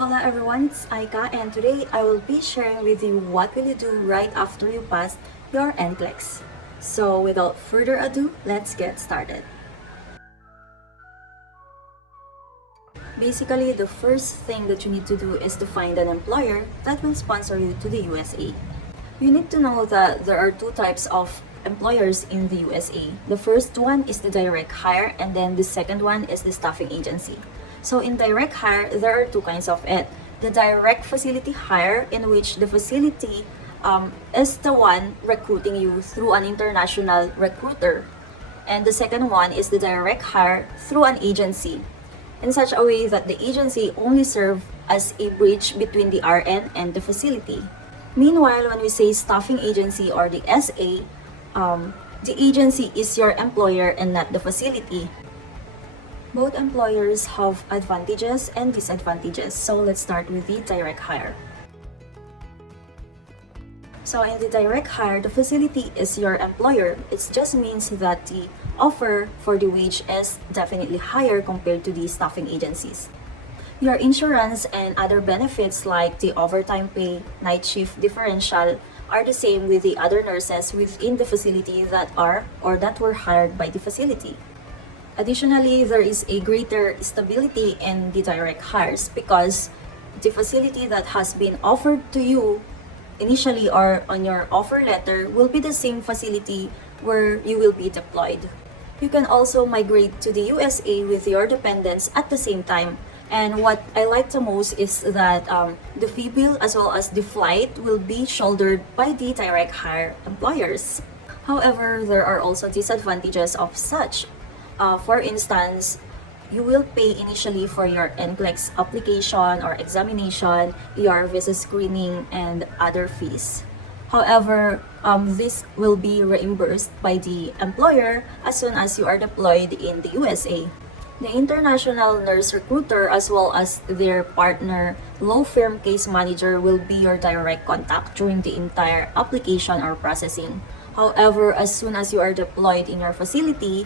Hello everyone, it's Aika and today I will be sharing with you what will you do right after you pass your NCLEX. So without further ado, let's get started. Basically, the first thing that you need to do is to find an employer that will sponsor you to the USA. You need to know that there are two types of employers in the USA. The first one is the direct hire and then the second one is the staffing agency. So in direct hire, there are two kinds of it. The direct facility hire, in which the facility is the one recruiting you through an international recruiter. And the second one is the direct hire through an agency, in such a way that the agency only serves as a bridge between the RN and the facility. Meanwhile, when we say staffing agency or the SA, the agency is your employer and not the facility. Both employers have advantages and disadvantages, so let's start with the direct hire. So in the direct hire, the facility is your employer. It just means that the offer for the wage is definitely higher compared to the staffing agencies. Your insurance and other benefits like the overtime pay, night shift differential are the same with the other nurses within the facility that are or that were hired by the facility. Additionally, there is a greater stability in the direct hires because the facility that has been offered to you initially or on your offer letter will be the same facility where you will be deployed. You can also migrate to the USA with your dependents at the same time. And what I like the most is that the fee bill as well as the flight will be shouldered by the direct hire employers. However, there are also disadvantages of such. For instance, you will pay initially for your NCLEX application or examination, your visa screening, and other fees. However, this will be reimbursed by the employer as soon as you are deployed in the USA. The international nurse recruiter as well as their partner law firm case manager will be your direct contact during the entire application or processing. However, as soon as you are deployed in your facility,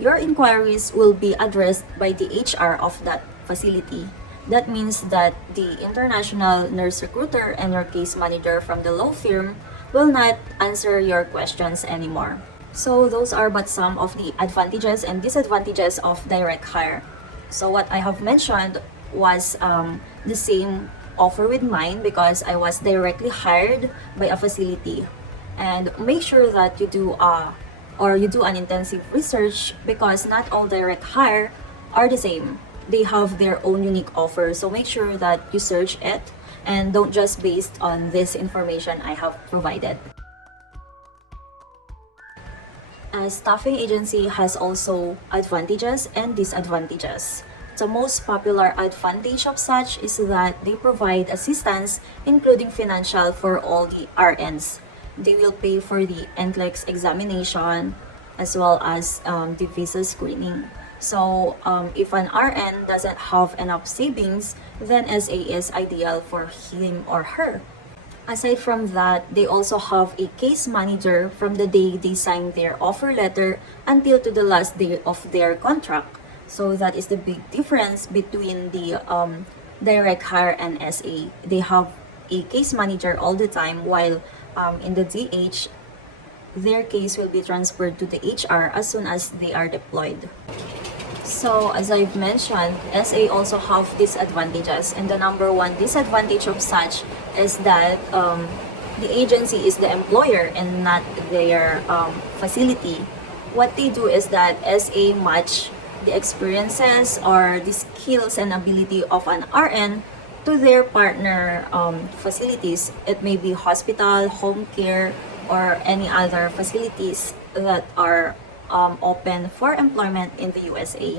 your inquiries will be addressed by the HR of that facility. That means that the international nurse recruiter and your case manager from the law firm will not answer your questions anymore. So those are but some of the advantages and disadvantages of direct hire. So what I have mentioned was the same offer with mine because I was directly hired by a facility. And make sure that you do an intensive research because not all direct hire are the same. They have their own unique offer. So make sure that you search it and don't just based on this information I have provided. A staffing agency has also advantages and disadvantages. The most popular advantage of such is that they provide assistance, including financial, for all the RNs. They will pay for the NCLEX examination as well as the visa screening. So if an RN doesn't have enough savings, then SA is ideal for him or her. Aside from that, they also have a case manager from the day they sign their offer letter until to the last day of their contract. So that is the big difference between the direct hire and SA. They have a case manager all the time, while in the DH, their case will be transferred to the HR as soon as they are deployed. So as I've mentioned, SA also have disadvantages, and the number one disadvantage of such is that the agency is the employer and not their facility. What they do is that SA match the experiences or the skills and ability of an RN to their partner facilities. It may be hospital, home care, or any other facilities that are open for employment in the USA.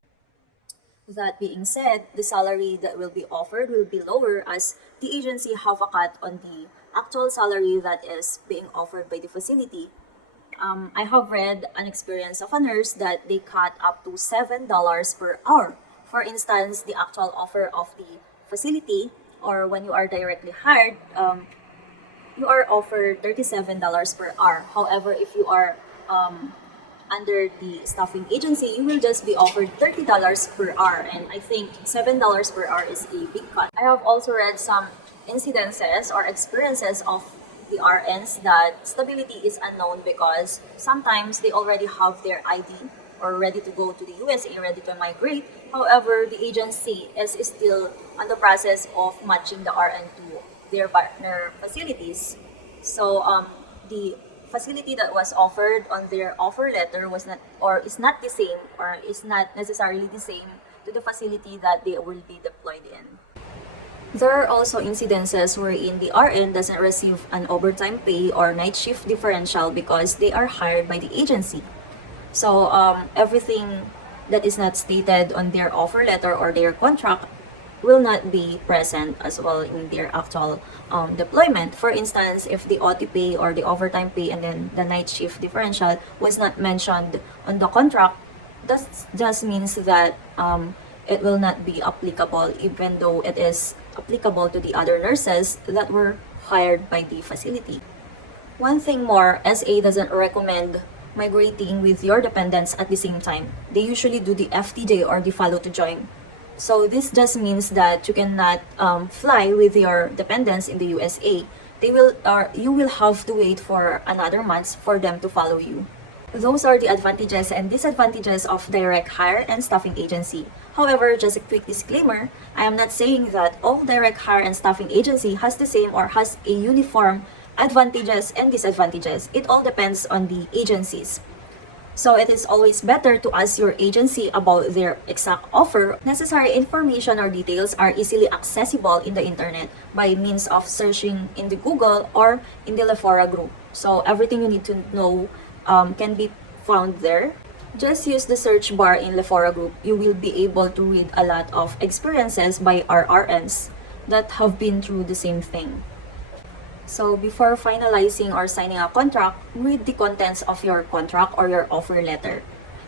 That being said, the salary that will be offered will be lower as the agency have a cut on the actual salary that is being offered by the facility. I have read an experience of a nurse that they cut up to $7 per hour. For instance, the actual offer of the facility or when you are directly hired, you are offered $37 per hour. However, if you are under the staffing agency, you will just be offered $30 per hour, and I think $7 per hour is a big cut. I have also read some incidences or experiences of the RNs that stability is unknown because sometimes they already have their ID or ready to go to the USA, ready to migrate. However, the agency is still on the process of matching the RN to their partner facilities. So the facility that was offered on their offer letter was not or is not the same or is not necessarily the same to the facility that they will be deployed in. There are also incidences wherein the RN doesn't receive an overtime pay or night shift differential because they are hired by the agency. So everything that is not stated on their offer letter or their contract will not be present as well in their actual deployment. For instance, if the OT pay or the overtime pay and then the night shift differential was not mentioned on the contract, that just means that it will not be applicable even though it is applicable to the other nurses that were hired by the facility. One thing more, SA doesn't recommend migrating with your dependents at the same time. They usually do the FTJ or the follow to join. So this just means that you cannot fly with your dependents in the USA. You will have to wait for another month for them to follow you. Those are the advantages and disadvantages of direct hire and staffing agency. However, just a quick disclaimer, I am not saying that all direct hire and staffing agency has the same or has a uniform advantages and disadvantages. It all depends on the agencies. So it is always better to ask your agency about their exact offer. Necessary information or details are easily accessible in the internet by means of searching in the Google or in the Lefora group. So everything you need to know can be found there. Just use the search bar in Lefora group. You will be able to read a lot of experiences by our RNs that have been through the same thing. So before finalizing or signing a contract, read the contents of your contract or your offer letter.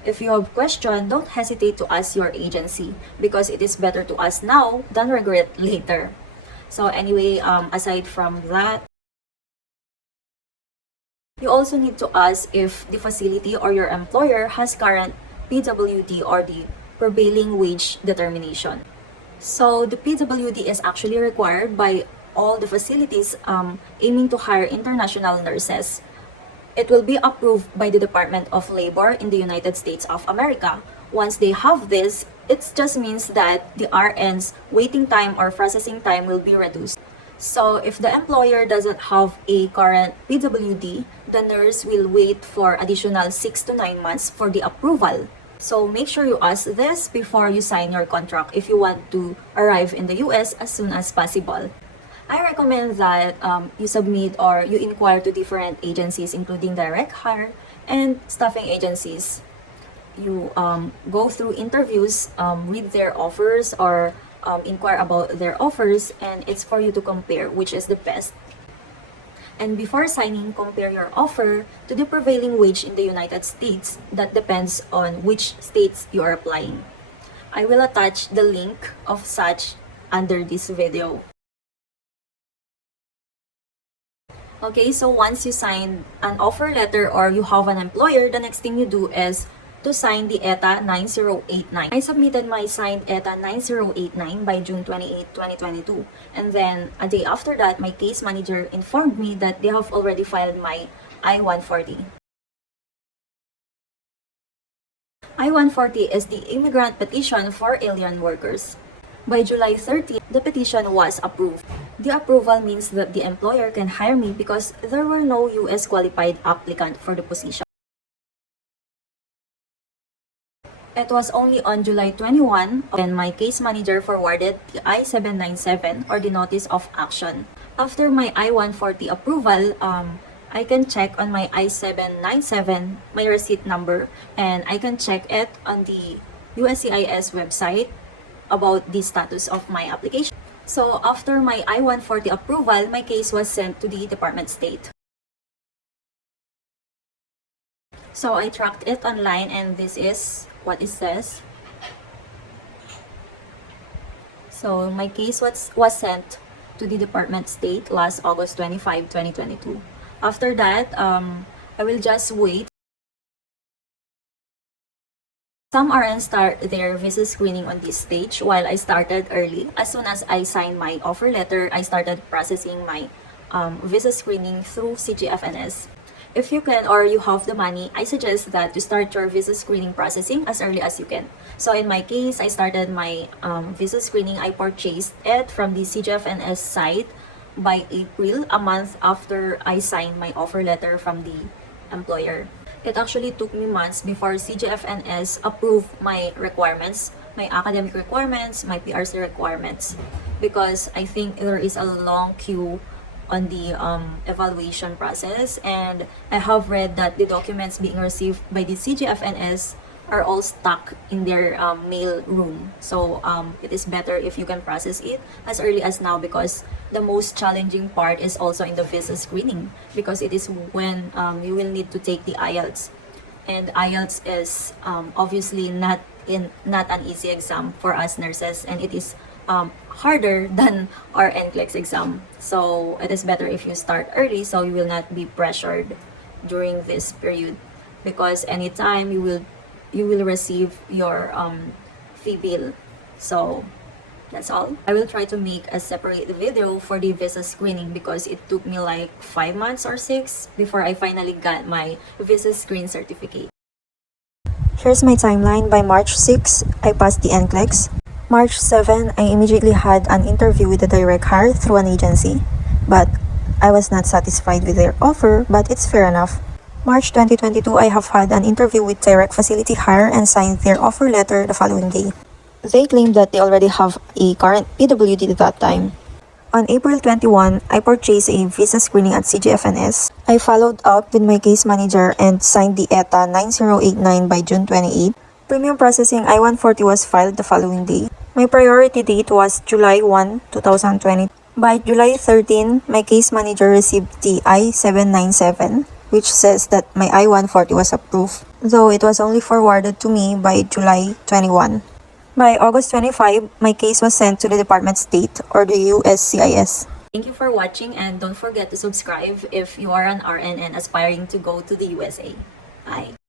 If you have questions, don't hesitate to ask your agency because it is better to ask now than regret later. So anyway, aside from that, you also need to ask if the facility or your employer has current PWD or the prevailing wage determination. So the PWD is actually required by all the facilities aiming to hire international nurses. It will be approved by the Department of Labor in the United States of America. Once they have this, it just means that the RN's waiting time or processing time will be reduced. So if the employer doesn't have a current PWD, the nurse will wait for additional 6 to 9 months for the approval. So make sure you ask this before you sign your contract if you want to arrive in the US as soon as possible. I recommend that you submit or you inquire to different agencies including direct hire and staffing agencies. You go through interviews, read their offers or inquire about their offers, and it's for you to compare which is the best. And before signing, compare your offer to the prevailing wage in the United States. That depends on which states you are applying. I will attach the link of such under this video. Okay, so once you sign an offer letter or you have an employer, the next thing you do is to sign the ETA 9089. I submitted my signed ETA 9089 by June 28, 2022. And then a day after that, my case manager informed me that they have already filed my I-140. I-140 is the immigrant petition for alien workers. By July 30, the petition was approved. The approval means that the employer can hire me because there were no US qualified applicant for the position. It was only on July 21 when my case manager forwarded the I-797 or the Notice of Action. After my I-140 approval, I can check on my I-797 my receipt number, and I can check it on the USCIS website about the status of my application. So after my I-140 approval, my case was sent to the Department of State. So I tracked it online, and this is what it says. So my case was sent to the Department of State last August 25, 2022. After that, I will just wait Some RNs start their visa screening on this stage, while I started early. As soon as I signed my offer letter, I started processing my visa screening through CGFNS. If you can or you have the money, I suggest that you start your visa screening processing as early as you can. So in my case, I started my visa screening. I purchased it from the CGFNS site by April, a month after I signed my offer letter from the employer. It actually took me months before CGFNS approved my requirements, my academic requirements, my PRC requirements, because I think there is a long queue on the evaluation process, and I have read that the documents being received by the CGFNS are all stuck in their mail room. So it is better if you can process it as early as now, because the most challenging part is also in the visa screening, because it is when you will need to take the IELTS, and IELTS is obviously not an easy exam for us nurses, and it is harder than our NCLEX exam. So it is better if you start early, so you will not be pressured during this period, because anytime you will receive your fee bill. So that's all. I will try to make a separate video for the visa screening, because it took me like 5 months or 6 before I finally got my visa screen certificate. Here's my timeline. By March 6, I passed the NCLEX. March 7, I immediately had an interview with the direct hire through an agency, but I was not satisfied with their offer, but it's fair enough. March 2022, I have had an interview with direct facility hire and signed their offer letter the following day. They claimed that they already have a current PWD at that time. On April 21, I purchased a visa screening at CGFNS. I followed up with my case manager and signed the ETA 9089 by June 28. Premium processing I-140 was filed the following day. My priority date was July 1, 2020. By July 13, my case manager received the I-797, which says that my I-140 was approved, though it was only forwarded to me by July 21. By August 25, my case was sent to the Department of State, or the USCIS. Thank you for watching, and don't forget to subscribe if you are an RN and aspiring to go to the USA. Bye!